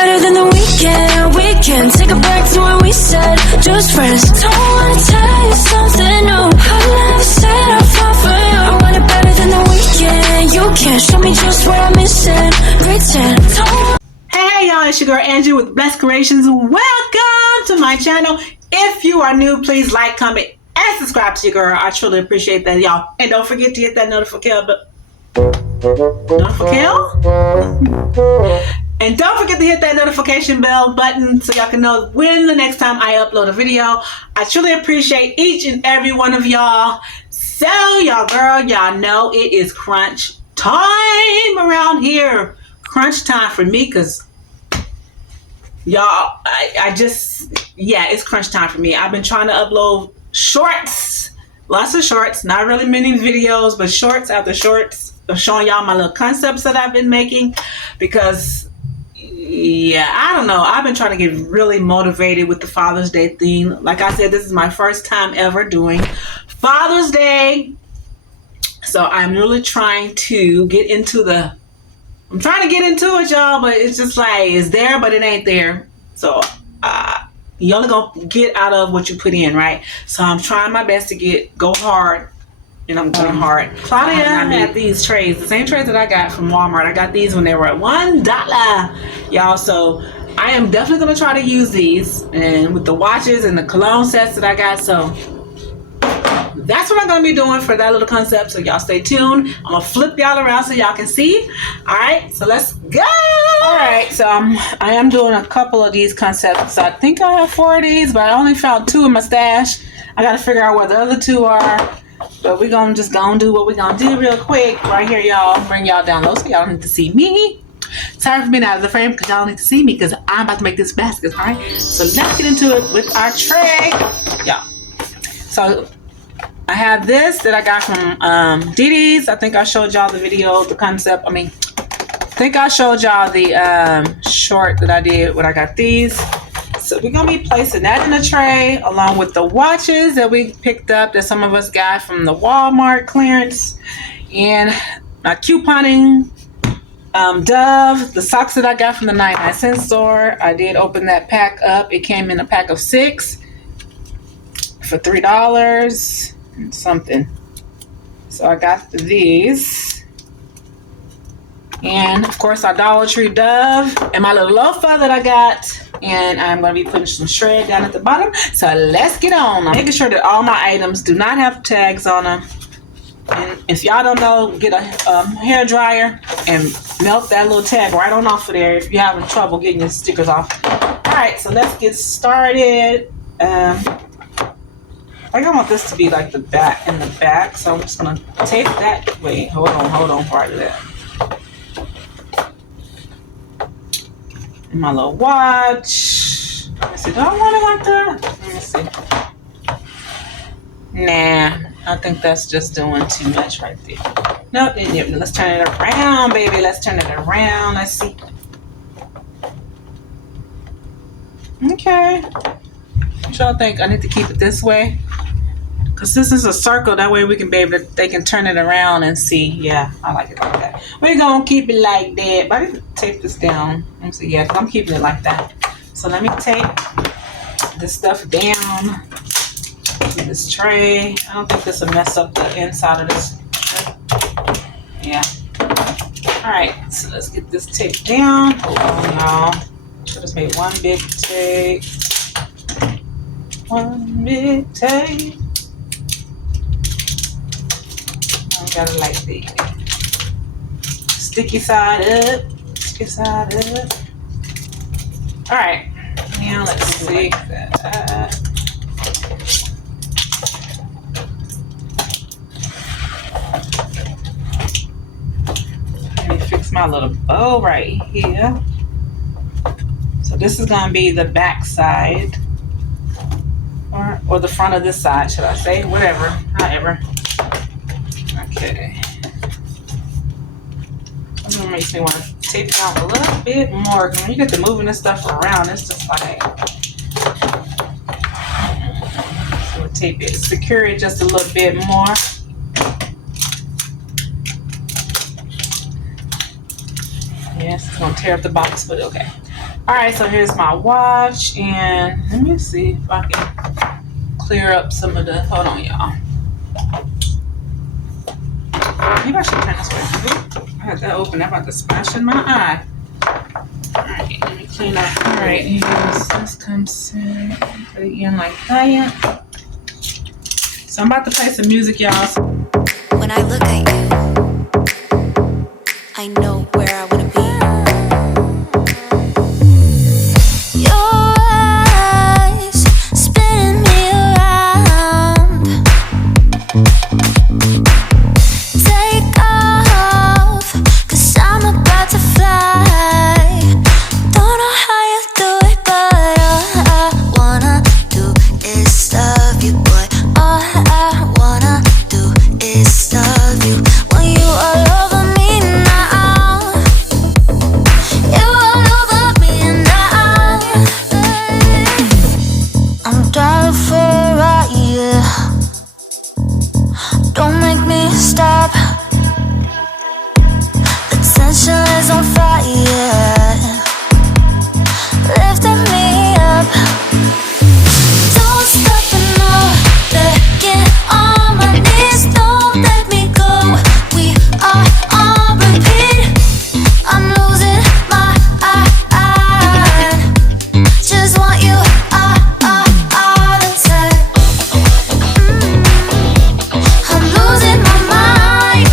better than the weekend. We can take a break to what we said. Just friends. Don't wanna tell you something new. I never said I'll fall for you. I want it better than the weekend. You can show me just what I'm missing. Pretend. Hey y'all, it's your girl Angie with Blessed Creations. Welcome to my channel. If you are new, please like, comment, and subscribe to your girl. I truly appreciate that, y'all. And don't forget to hit that notification button. And don't forget to hit that notification bell button so y'all can know when the next time I upload a video. I truly appreciate each and every one of y'all. So y'all girl, y'all know it is crunch time around here. Crunch time for me because y'all, it's crunch time for me. I've been trying to upload shorts, lots of shorts, not really many videos, but shorts after shorts of showing y'all my little concepts that I've been making because I don't know, I've been trying to get really motivated with the Father's Day theme. Like I said, this is my first time ever doing Father's Day, so I'm really trying to get into it, y'all, but it's just like it's there but it ain't there. So you only gonna get out of what you put in, right? So I'm trying my best to go hard. And I'm going hard. Claudia had these trays, the same trays that I got from Walmart. I got these when they were at $1, y'all. So I am definitely going to try to use these, and with the watches and the cologne sets that I got. So that's what I'm going to be doing for that little concept. So y'all stay tuned. I'm going to flip y'all around so y'all can see. All right, so let's go. All right, so I am doing a couple of these concepts. I think I have 4 of these, but I only found 2 in my stash. I got to figure out where the other 2 are. But we're going to just go and do what we're going to do real quick right here, y'all. Bring y'all down low so y'all don't need to see me. Sorry for being out of the frame because y'all don't need to see me because I'm about to make this basket, all right? So let's get into it with our tray. Yeah. So I have this that I got from Didi's. I think I showed y'all the video, the concept. I think I showed y'all the short that I did when I got these. So we're going to be placing that in the tray along with the watches that we picked up that some of us got from the Walmart clearance, and my couponing Dove, the socks that I got from the 99-cent store. I did open that pack up. It came in a pack of 6 for $3 and something. So I got these. And of course our Dollar Tree Dove and my little loafer that I got. And I'm going to be putting some shred down at the bottom. So let's get on. I'm making sure that all my items do not have tags on them. And if y'all don't know, get a hair dryer and melt that little tag right on off of there if you're having trouble getting your stickers off. Alright, so let's get started. I think I want this to be like the back in the back. So I'm just going to tape that. Wait, hold on part of that. And my little watch. Let me see. Do I want it like that? Let me see. Nah, I think that's just doing too much right there. Nope. Let's turn it around, baby. Let's turn it around. Let's see. Okay. What y'all think? I need to keep it this way? Because this is a circle. That way we can be able to, they can turn it around and see. Yeah, I like it like that. We're going to keep it like that. But I need to tape this down. Let me see. Yeah, I'm keeping it like that. So let me tape this stuff down to this tray. I don't think this will mess up the inside of this. Yeah. All right. So let's get this taped down. Hold on, y'all. I just made one big tape. One big tape. Got it like the sticky side up. All right, now let's see that. Let me fix my little bow right here. So this is gonna be the back side, or the front of this side, should I say? Whatever, however. Okay. It makes me want to tape it down a little bit more. When you get to moving this stuff around, it's just like, so we'll tape it, secure it just a little bit more. Yes, it's gonna tear up the box, but okay. All right, so here's my watch, and let me see if I can clear up some of the. Hold on, y'all. Maybe I should turn this way. I had that open. I'm about to splash in my eye. All right, let me clean up. All right, here's this comes in. Put it in like that. So I'm about to play some music, y'all. When I look at you, I know where I wanna be. Your eyes spinning me around. Take off, 'cause I'm about to fly. Don't know how you do it, but all I wanna do is love you, boy. All I wanna do is love you. When you all over me now, you all over me now. I'm driving for a ride, yeah. Don't make me stop. The tension is on fire, lifting me up. Don't stop and no, begging on my knees. Don't let me go. We are on repeat. I'm losing my mind. Just want you all the time. I'm losing my mind.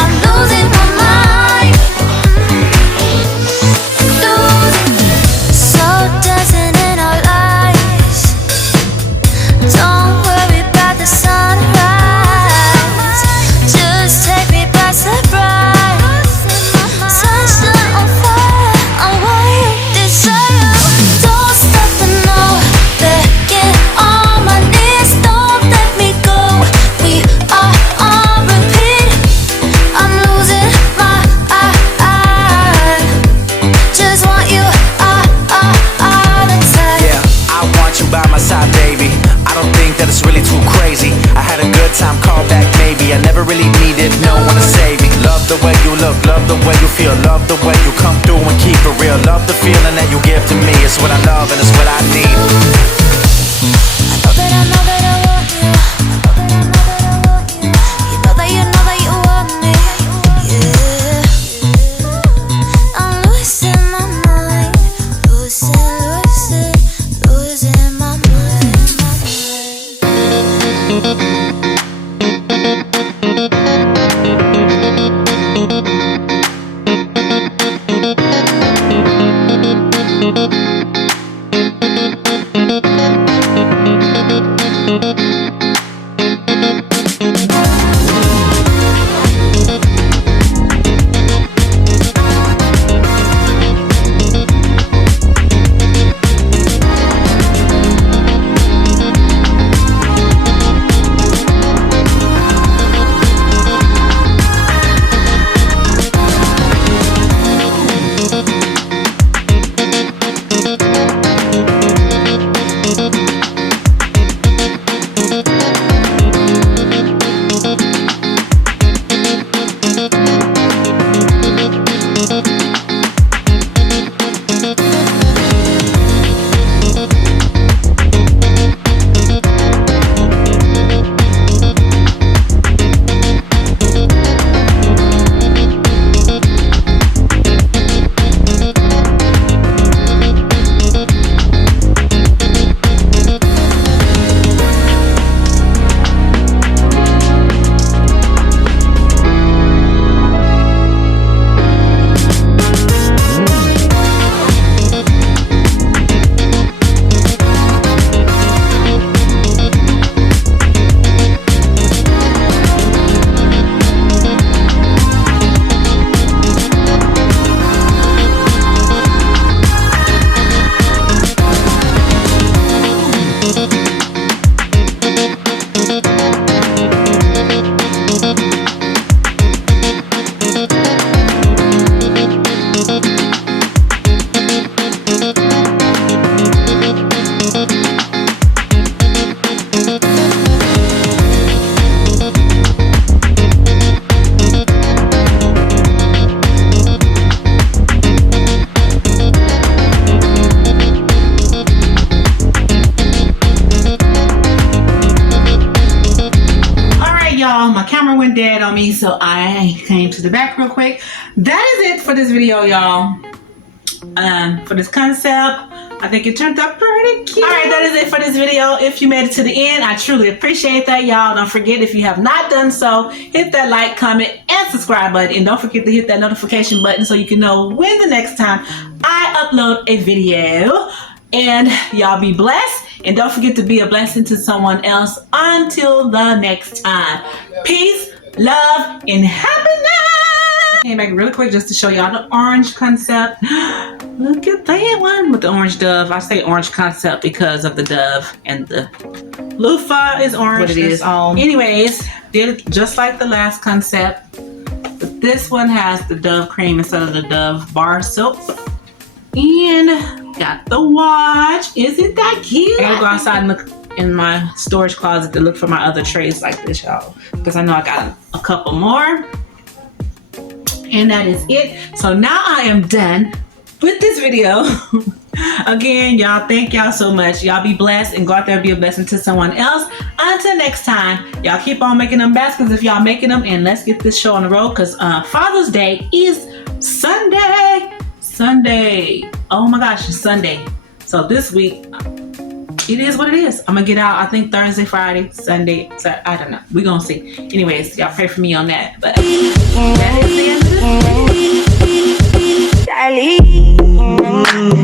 I'm losing my mind. So dancing in our lives. Don't worry about the sunrise. Just take me by surprise. Sunshine on fire, I want you desire. Don't stop and no, begging on my knees. Don't let me go. We are on repeat. I'm losing my mind. Just want you all the time. Yeah, I want you by my side, baby. I don't think that it's really too crazy. I had a good time, call back maybe. I never really needed no one to save me. Love the way you look, love the way you feel, love the way you come through and keep it real. Love the feeling that you give to me. It's what I love and it's what I need. I know that I want you. You know that you want me. Yeah. I'm losing my mind. Losing my mind. dead on me, so I came to the back real quick. That is it for this video, y'all. For this concept, I think it turned out pretty cute. All right, that is it for this video. If you made it to the end, I truly appreciate that, y'all. Don't forget, if you have not done so, hit that like, comment, and subscribe button. And don't forget to hit that notification button so you can know when the next time I upload a video. And y'all be blessed. And don't forget to be a blessing to someone else. Until the next time. Peace, love, and happiness. I came back really quick just to show y'all the orange concept. Look at that one with the orange dove. I say orange concept because of the dove, and the loofah is orange. What it is. Anyways, did it just like the last concept, but this one has the dove cream instead of the dove bar soap. And got the watch. Isn't that cute? I'm gonna go outside and look in my storage closet to look for my other trays like this, y'all, because I know I got a couple more. And that is it. So now I am done with this video. Again, y'all, thank y'all so much. Y'all be blessed and go out there and be a blessing to someone else. Until next time, y'all keep on making them baskets if y'all making them, and let's get this show on the road, because Father's Day is Sunday. Oh my gosh, it's Sunday. So this week, it is what it is. I'm gonna get out, I think Thursday, Friday, Sunday, Saturday, I don't know. We're gonna see. Anyways, y'all pray for me on that. But that is the end of this video.